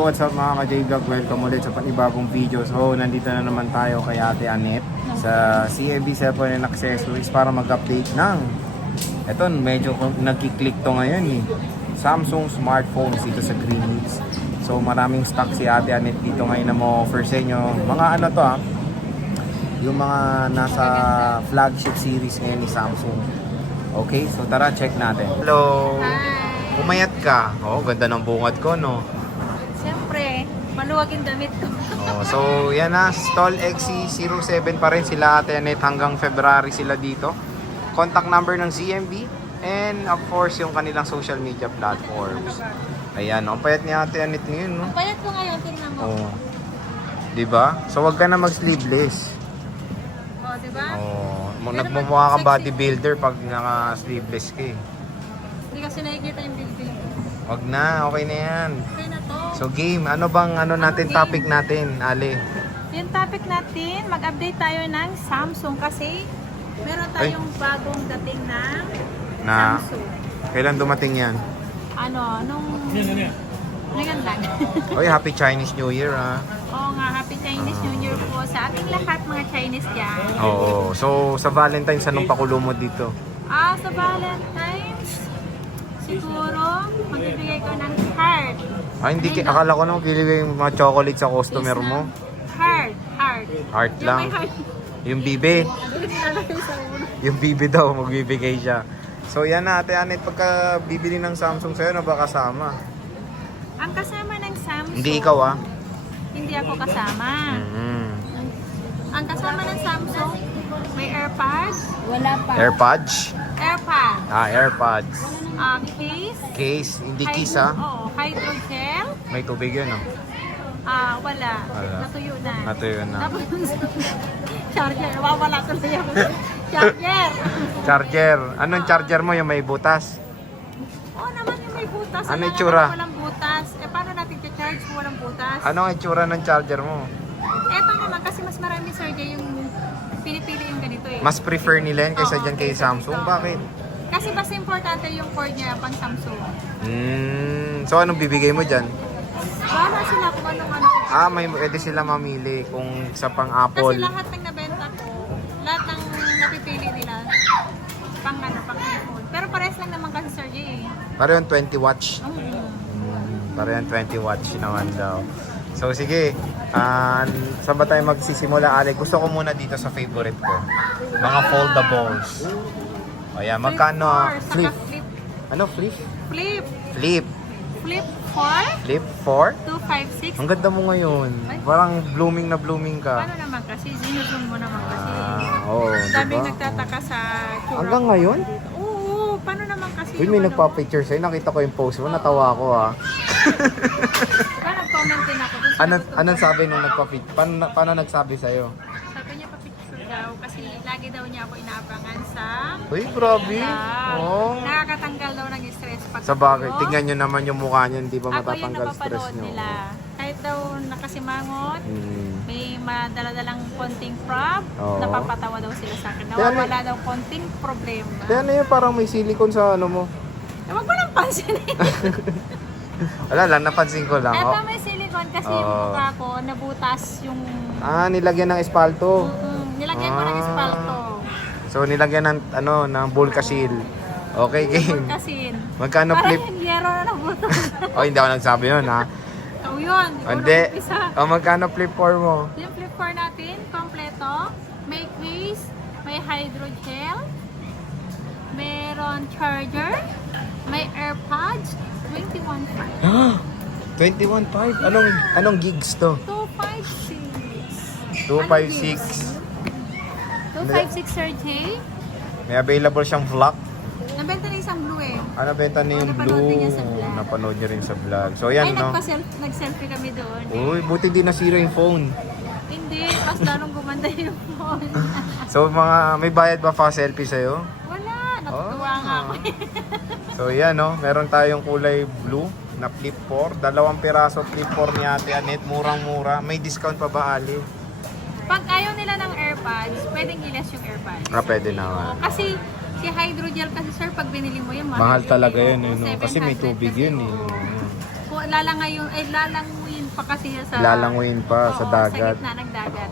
Hello, what's up mga ka-J-Vlog? Welcome ulit sa panibagong video. So, nandito na naman tayo kay Ate Annette sa CMB Cellphone and Accessories para mag-update ng eto, medyo nagkiklik to ngayon eh. Samsung smartphones dito sa Greenwich. So, maraming stock si Ate Annette dito ngayon na mo-offer sa inyo. Mga ano to yung mga nasa flagship series ngayon ni Samsung. Okay, so tara check natin. Hello! Hi! Umayat ka. Oh, ganda ng bungad ko, no? Siyempre, maluwag yung damit ko. Oh, so yan na, Stall XC07 pa rin sila Ate Annette hanggang February sila dito. Contact number ng CMB and of course yung kanilang social media platforms. Ayan, ang payat ni Ate Annette ngayon, no? Ang payat ko ngayon, tingnan mo. Oh. 'Di ba? So wag ka na mag-sleeveless. Oh, di ba? Oh, Pero nagmumukha kang sexy. bodybuilder pag naka-sleeveless ka eh. Hindi kasi nakikita yung building. Wag na, okay na yan. Okay na to. So game, ano bang natin game? topic natin, Ale? Yung topic natin, mag-update tayo ng Samsung kasi meron tayong bagong dating ng Na Samsung. kailan dumating yan? Ano, nung... Ngayon lang. Oy, Happy Chinese New Year Oo nga, Happy Chinese New Year po sa ating lahat mga Chinese dyan. Oo. So sa Valentine's anong pakulo mo dito? Sa Valentine's, siguro, magbibigay ko ng heart. Hindi akala ko nung bibigay yung mga chocolate sa customer mo. Heart. Heart Yung lang. may heart. Yung bibe. Nilalagay sa ulo. Yung bibe daw magbibigay siya. So yan na Ate Annette, pagka bibili ng Samsung sa'yo, ano ba kasama? Ang kasama ng Samsung. Hindi ikaw Hindi ako kasama. Mm-hmm. Ang kasama ng Samsung, may AirPods. Wala pa. AirPods? AirPods. AirPods. Case. Case, hindi keys Oo, hydrogel. May tubig yun Wala. Wala. Natuyo na. Natuyo na. Tapos, charger. Nawawala tuloy ako. Charger. Charger. Anong charger mo? Yung may butas? Oo naman yung may butas. Ano Wala itsura? naman walang butas. Paano natin i-charge kung walang butas? Anong itsura ng charger mo? Eto naman kasi mas marami surge yung pinipili yung ganito eh. Mas prefer nila yan kaysa Oo, dyan kay kaysa Samsung? dito. Bakit? Kasi mas importante yung cord niya pang Samsung. So anong bibigay mo dyan? Bahala sila kung anong ano. May pwede sila mamili kung sa pang Kasi Apple. lahat ng nabenta ko, lahat ng napipili nila, pang iPhone. Pero pares lang naman kasi Sir Jay. Parehong 20 watts. Parehong 20 watts naman daw. So sige, saan ba tayo magsisimula, Ale? Gusto ko muna dito sa favorite ko. Mga foldables. Ayan, magkano? Flip. Flip. Ano, flip? Flip. Flip. Flip 4, Flip 4? 256. Ang ganda mo ngayon. Parang blooming na blooming ka. Paano naman kasi? Zinuzum mo naman kasi. Oo, Daming diba? nagtataka sa tsura Hanggang ko ngayon? dito. Oo, paano naman kasi? Uy, may yung nagpa-picture sa'yo. Nakita ko yung post mo. Natawa ako Parang nag-comment din ako. Dun sa Anong sabi nung nagpa-picture? Paano nagsabi sa'yo? Sabi niya pa-picture daw kasi lagi daw niya ako inaabangan sa Uy, grabe. vlog. Oo. Nakakatanggal daw ng stress pag Sa bagay, ako. tignan nyo naman yung mukha nyo. Hindi ba Ako yung matatanggal stress napapanood nyo? nila. Kahit daw nakasimangot, Hmm. may madala-dalang konting prop, Oo. napapatawa daw sila sa akin. Kaya Nawawala daw konting problema. Kaya ano yun, parang may silicone sa ano mo. Huwag mo lang pansinin. Wala lang, napansin ko lang. Eto Oh. may silicone kasi yung Oo. mukha ko, nabutas yung... Nilagyan ng espalto. Nilagyan ko ng Ah. espalto. So, nilagyan ng Volcasil. Okay, game. Kasi, Magkano parang flip? yung yero na nabutas. Hindi ako nagsabi yun, ha? So yun, Hindi. unang umpisa. Magkano flip 4 mo? Yung flip 4 natin, kompleto. May case, may hydrogel, meron charger, may AirPods, 21.5. 21.5? Anong gigs to? 256. 256. 256 Sir J. May available siyang vlog. Nabenta na isang blue eh. Benta niyo yung Napanood blue. din niya sa vlog. Napanood niyo rin sa vlog. So, yan, Ay, no? nag-selfie kami doon. Uy, buti di nasira yung phone. Hindi, mas lalong gumanda yung phone. So, may bayad ba pa selfie sa'yo? Wala, natutuwa nga ako. So, yan, no? Meron tayong kulay blue na flip 4. 2 piraso flip 4 ni Ate Annette. Murang-mura. May discount pa ba, Ali? Pag ayaw nila ng AirPods, pwedeng i-less yung AirPods. Pwede naman. Kasi si hydrogel kasi sir, pag binili mo yun, Mahal talaga yun, Oo, no? Kasi may 700 tubig kasi, yun, eh. oo. Kung lalangoy pa kasi siya sa... Lalanguin pa sa Oo, dagat. sa gitna ng dagat.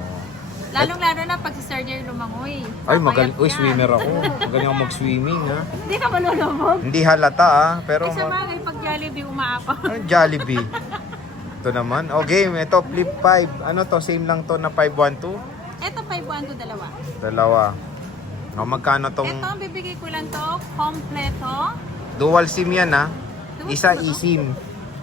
Lalong-lalo na pag si Sir Jerry lumangoy. Ay, Papayat uy, yan. swimmer ako. Magaling ako mag-swimming, ha? Hindi ka malulubog. Hindi halata, ha? Pero Ay, sa bagay, pag Jollibee umaapaw. Jollibee. Ito naman. O, game. Ito, flip 5. Ano to? Same lang to na 512? Ito, 5-1 to dalawa. Dalawa. O, magkano tong Ito, ang bibigay ko lang to, kompleto. dual SIM yan, ha? Dual Isa SIM ba to? eSIM.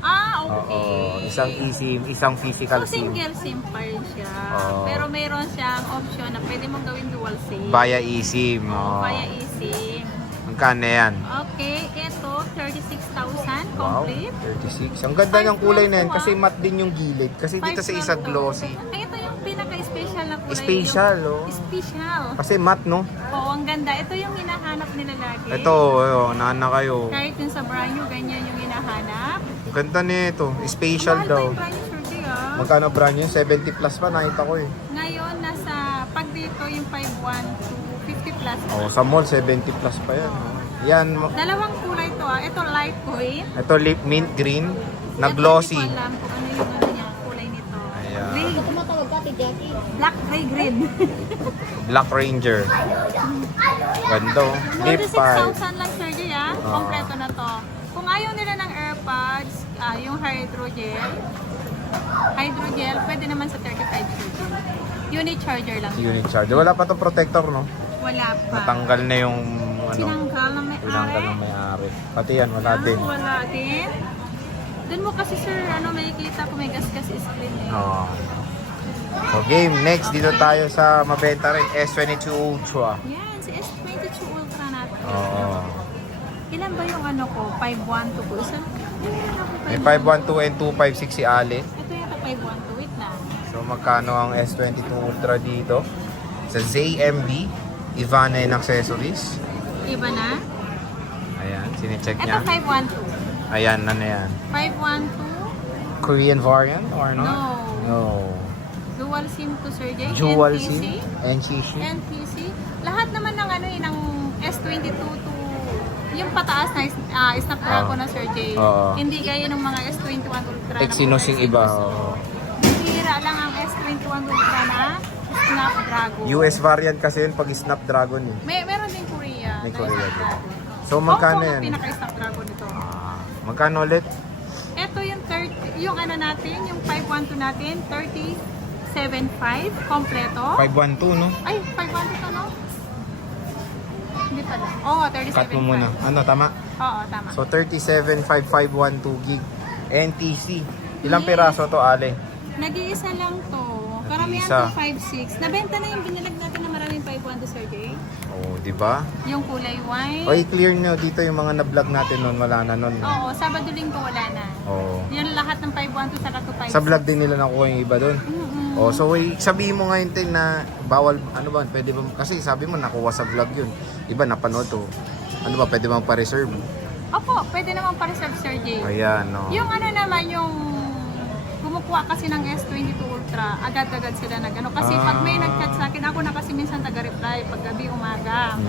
Ah, Oo. okay. Isang eSIM, isang physical So, SIM. single SIM pa rin siya. Oo. Pero mayroon siyang option na pwede mong gawin dual SIM. Via eSIM. Oo, O. via eSIM. Magkano yan? Okay, ito, 36,000 Wow, complete. 36. Ang ganda ng kulay na yan kasi matte din yung gilid. Kasi dito sa isa glossy. Ay, ito yung pinaka-special na kulay. Special, oh. Special. Kasi matte, no? Oo, ang ganda. Ito yung hinahanap nila lagi. Ito, nana kayo. Kahit yung sa brand new, ganyan yung hinahanap. Ang ganda nito. Special Mahal pa daw. yung brand new, Sir Jay, ah. Magkano brand yun? 70 plus pa, nakita ko eh. Ngayon, pag dito yung 5.1 to 50 plus. Oh, sa mall, 70 plus pa yan. oh. Yan, Dalawang kulay to ah. Ito light green. ito lip mint green na glossy. Ito, hindi ko alam kung ano yung ano niya, kulay nito. Ayan. Gray. Tumatawag ka, Jackie. Black, gray, green. Black Ranger. Ganda oh. Lip 5. 36,000 lang, Sir Jay, ah. Kompleto na to. Kung ayaw nila ng AirPods, yung hydrogel, pwede naman sa 35, Sir Jay. Unit charger lang. Unit charger. Wala pa to protector, no? Wala pa. Natanggal na yung Sinanggal na may tinanggal are. ng may-ari. Pati yan, wala din. Wala din. Doon mo kasi, sir, may kita ko may gas-gas screen eh. Oh. So game, next dito tayo sa mabenta rin S22 Ultra. Yan, si S22 Ultra natin. Oo. Ilan ba yung ano ko? 512 ko. Isa? May 512 and 256 si Ali. Ito yata 512. Wait lang. So magkano ang S22 Ultra dito? Sa ZMB, Ivana and Accessories. Iba na? Ayan, sinecheck Ito niya. 512. Ayan, ano yan? 512. Korean variant or not? No. No. Dual SIM to Sir Jay. Dual NPC. SIM? NCC? NPC. Lahat naman ng ano ng S22 to yung pataas na Snapdragon na Sir Jay. Oo. Hindi gaya ng mga S21 Ultra. Exynos yung iba. Bihira lang ang S21 Ultra na Snapdragon. US variant kasi yun pag Snapdragon yun. Meron din Korea. May na Korea din. Snapdragon. So magkano Hong Kong yan? ang pinaka-Snapdragon nito. Magkano ulit? Ito yung 30, yung ano natin, yung 512 natin, 3075 kompleto. 512, no? Ay, 512 to, no? Hindi pala. Oo, 37.5. Cut mo muna. Ano, tama? Oo, tama. So 375512 gig NTC. Ilang Yes. piraso to, Ale? Nag-iisa lang to. Karamihan Nag-iisa. to 5.6. Nabenta na yung binilag natin na maraming 5.1 to Sir Jay. Oh, di ba? Yung kulay wine. Oy, clear nyo dito yung mga na-vlog natin noon, wala na noon. Oo, Sabado linggo wala na. Oh. Yan lahat ng 5.1 to saka to 5.6. Sa vlog din nila nakuha yung iba doon. Mm-mm. Oh, so sabihin mo ngayon tin na bawal ano ba, pwede ba kasi sabi mo nakuha sa vlog yun. Iba napanood to. Ano ba, pwede bang pa-reserve? Opo, pwede naman pa-reserve Sir Jay. Ayan, no. Yung ano naman, yung kumukuha kasi ng S22 Ultra, agad-agad sila nag-ano. Kasi pag may nag-chat sa akin, ako na kasi minsan taga-reply pag gabi, umaga.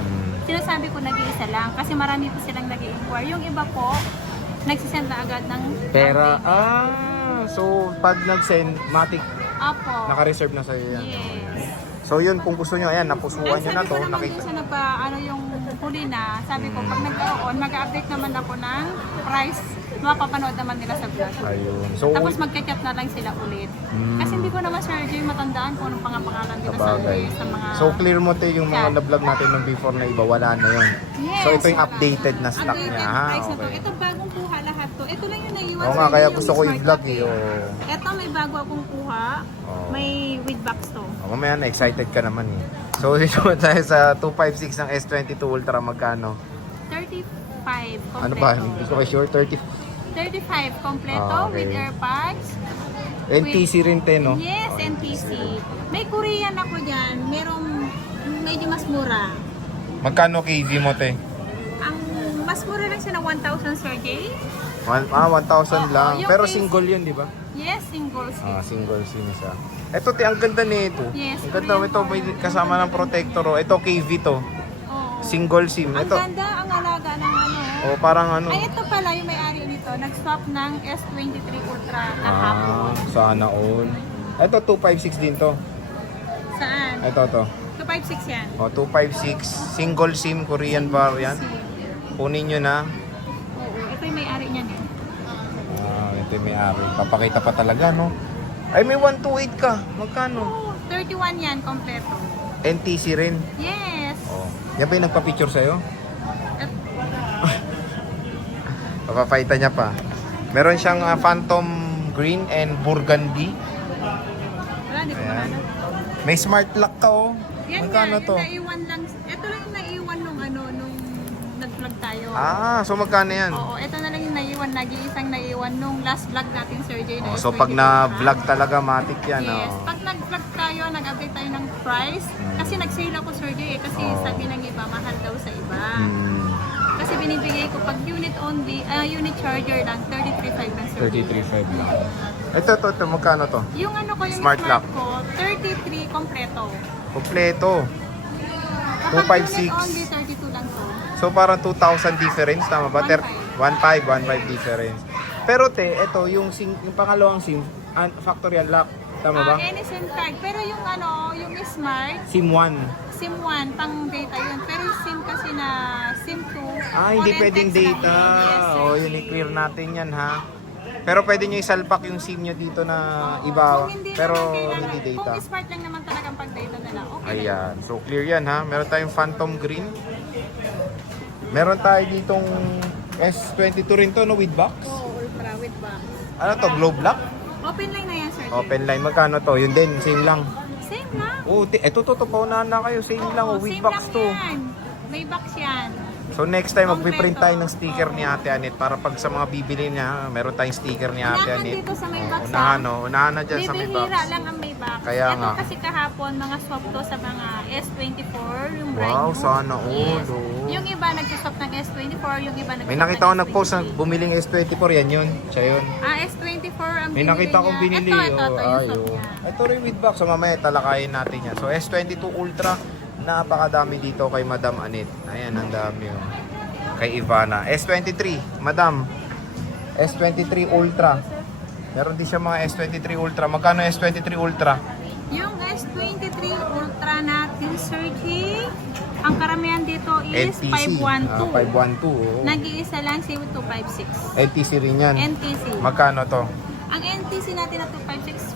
Sinasabi ko nag-iisa lang kasi marami po silang nag-i-inquire. Yung iba po, nagsisend na agad ng Pera. payment. So pag nag-send, matik Opo. naka-reserve na sa'yo yan. Yes. So yun, kung gusto nyo, ayan, napusuan nyo na Sabi to. ko naman Nakita. dun sa ano yung huli na, sabi ko, pag nagkaroon, mag-update naman ako ng price. Mapapanood naman nila sa vlog. Ayun. So, Tapos magka-chat na lang sila ulit. Kasi hindi ko naman Sir Jay matandaan kung anong pangalan nila sa, sabagay. sa mga... So clear mo te yung mga na-vlog natin nung before na iba, wala na yun. Yes, So ito yung wala. updated na stock Updated niya, ha? price na to. Okay. Ito bagong kuha lahat to. Ito lang yung naiwan Oo sa nga, inyo, kaya yung gusto ko smart i-vlog lock eh. Oo. Ito may bago akong kuha. Oo. May with box to. Oh, mamaya na, excited ka naman eh. So dito tayo sa 256 ng S22 Ultra, magkano? 35 kompleto. Ano ba? Hindi ko kayo sure, 35 kompleto Ah, okay. with AirPods. NTC rin te, no? Yes, NTC. May Korean ako dyan. Merong medyo mas mura. Magkano KV mo te? Ang mas mura lang siya ng 1,000 Sir Jay. 1,000 lang. yung Pero case- single yun, di ba? Yes, single SIM. Single SIM siya. Ito te, ang ganda nito. Yes, Ang ganda, Korean ito may kasama ng protector. Oh. Ito KV to. Oo. Single SIM. Ang Ito. ganda, ang alaga ng ano. O parang ano? Ay, ito pala yung may-ari nito. Nag-swap ng S23 Ultra kahapon. Sana all. Ito 256 din to. Saan? Ito. 256 yan. O 256 single SIM Korean variant. Kunin nyo na. Oo, ito yung may-ari niyan eh. Ito yung may-ari. Papakita pa talaga, no? Ay, may 128 ka. Magkano? Oo, 31 yan, kompleto. NTC rin. Yes. Oh. Yan ba yung nagpa-picture sa'yo? At, Papapakita niya pa. Meron siyang Phantom Green and Burgundy. wala, hindi ko Ayan. malala. May smart lock ka, oh. Yan Magkano nga, to? yung naiwan lang. Ito lang yung naiwan nung nung nag-vlog tayo. So magkano yan? Oo, ito na lang yung naiwan, nag-iisang naiwan nung last vlog natin, Sir Jay. na So S22 pag na-vlog talaga, matik yan, Yes. oh. Pag nag-vlog tayo, nag-update tayo ng price. Kasi nag-sale ako, Sir Jay, kasi sabi ng iba, mahal daw sa iba. Kasi binibigay ko pag unit only, unit charger lang, 33.5 lang, Sir Jay. 33.5 lang. Ito, magkano to? Yung ko, yung Smart smart, lock. ko, 33 kompleto. Kompleto. Kapag 256. unit only, 32 lang to. So parang 2,000 difference, tama ba? 1.5 difference. Pero ito, yung pangalawang SIM, factorial lock, tama ba? Any SIM card. Pero yung yung smart, SIM 1. SIM 1, pang data yun. Pero yung SIM kasi na SIM 2, Hindi all pwedeng text data. lang. Yes, sir. Yun, i-clear natin yan, ha? Pero pwede nyo isalpak yung SIM nyo dito na iba, Kung hindi pero naman kailangan, hindi data. Kung smart lang naman talagang pag-data nila, okay na yun. Ayan. So, clear yan, ha? Meron tayong Phantom Green. Meron tayo ditong S22 rin to, no? With box. Oo, ultra with box. Ano to? Globe lock? Open line na yan, sir. Open line. Magkano to? Yun din. Same lang. Same lang. Eto to. Paunahan na kayo. Same lang. Oo, With same box lang to. yan. May box yan. So next time magpiprint Kompleto. tayo ng sticker ni Ate Anet para pag sa mga bibili niya, meron tayong sticker ni Ate Unahan Anet. dito sa may box, Unahan, no? Unahan na dyan sa may box. Bibihira lang ang may box. Kaya Ito nga. kasi kahapon, mga swap to sa mga S24, yung brand Wow, new. sana all, Yes. oh. Yung iba nagsaswap ng S24, yung iba nagsaswap May nakita ko ng nag-post na S23. bumiling S24. Yan yun. Siya yun. S24 ang May binili nakita kong niya. binili. Ito, yung swap Ayo. niya. Ito rin with box. So mamaya talakayin natin yan. So S22 Ultra. Napakadami dito kay Madam Anet. Ayan, ang dami. Oh. Kay Ivana. S23. Madam. S23 Ultra. Meron din siya mga S23 Ultra. Magkano S23 Ultra? Yung S23 Ultra natin, Sir G, ang karamihan dito is NTC. 512. 512. Oh. Nag-iisa lang si 256. NTC rin yan. NTC. Magkano to? Ang NTC natin na 256,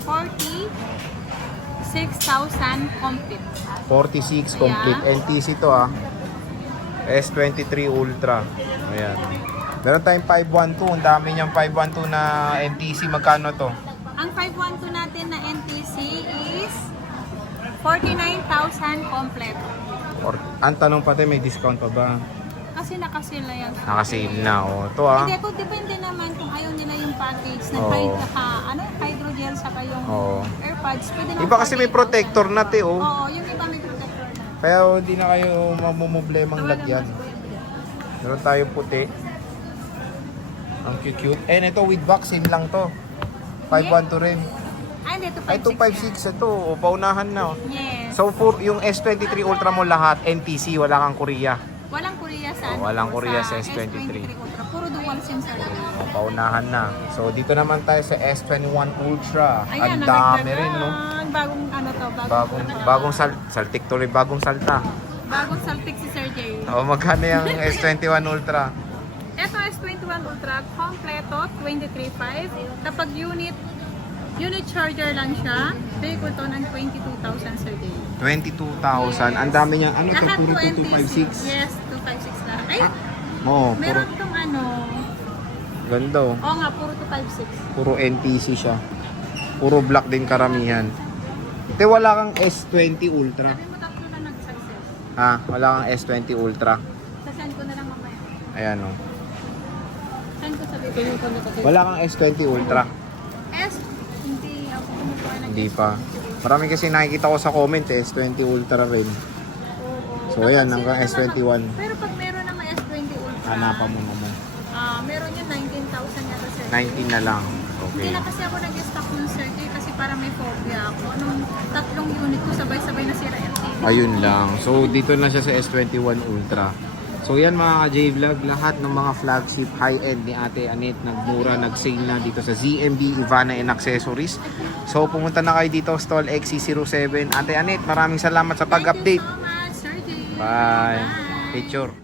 46,000 complete. 46 complete. Yeah. NTC to S23 Ultra. Ayan. Meron tayong 512. Ang dami niyang 512 na NTC. Magkano to? Ang 512 natin na NTC is 49,000 complete. Ang tanong pati, may discount pa ba? Kasi nakasil na yan. Nakasale na. Ito Hindi, kung depende naman kung ayaw nila yung package na Oo. hydrogel saka yung Oo. AirPods. Pwede naman Iba kasi may 48,000. protector na oh. Oo, yung iba may protector na. Kaya hindi na kayo mamumoblemang lagyan. Meron tayo puti. Ang cute. And ito with vaccine lang to. 512 rin. Hindi, Ay, 256 ito. Paunahan na. Yes. So, for yung S23 Ultra mo lahat, NTC, wala kang Korea. Walang Korea sa Walang po, Korea sa S23 Ultra. Puro dual SIM sir. Paunahan na. So, dito naman tayo sa S21 Ultra. Ayan, Ang dami rin, no? Bagong Bagong saltik tuloy, bagong salta. bagong saltik si Sir Jay. Magkano yung S21 Ultra? Ito S21 Ultra, kompleto, 23.5. Kapag unit charger lang siya, bigay ko to ng 22,000 Sir Jay. 22,000. Ang dami niya. Ano to? Lahat Puro 256. 256. Yes, 256 lang. Ay, Oo, puro. meron tong Ganda, oh. Oo nga, puro 256. Puro NTC siya. Puro black din karamihan. Te, wala kang S20 Ultra. Sabi mo tatlo na nag-success. Ha? Wala kang S20 Ultra. Sasend ko na lang mamaya. Ayan, oh. Send ko sabi ko na kasi. Wala kang S20 Ultra. Hindi ako kumukuha ng Hindi pa. Marami kasi nakikita ko sa comment, S20 Ultra rin. Oo. So, ayan, Kapag hanggang sino S21. naman- Pero pag meron ng S20 Ultra, Hanapan mo naman. meron yun 19,000 yata sir. 19 na lang. Hindi Okay. na kasi ako nag-stock ng circuit kasi para may phobia ako. Nung tatlong unit ko sabay-sabay na sira LTE. Ayun lang. So, dito na siya sa S21 Ultra. So yan mga ka-J-Vlog, lahat ng mga flagship high-end ni Ate Annette nagmura, nag-sale na dito sa ZMB Ivana and Accessories. So pumunta na kayo dito, stall XC07. Ate Annette, maraming salamat sa pag-update. Thank you so much, Sir Jay. Bye. Picture.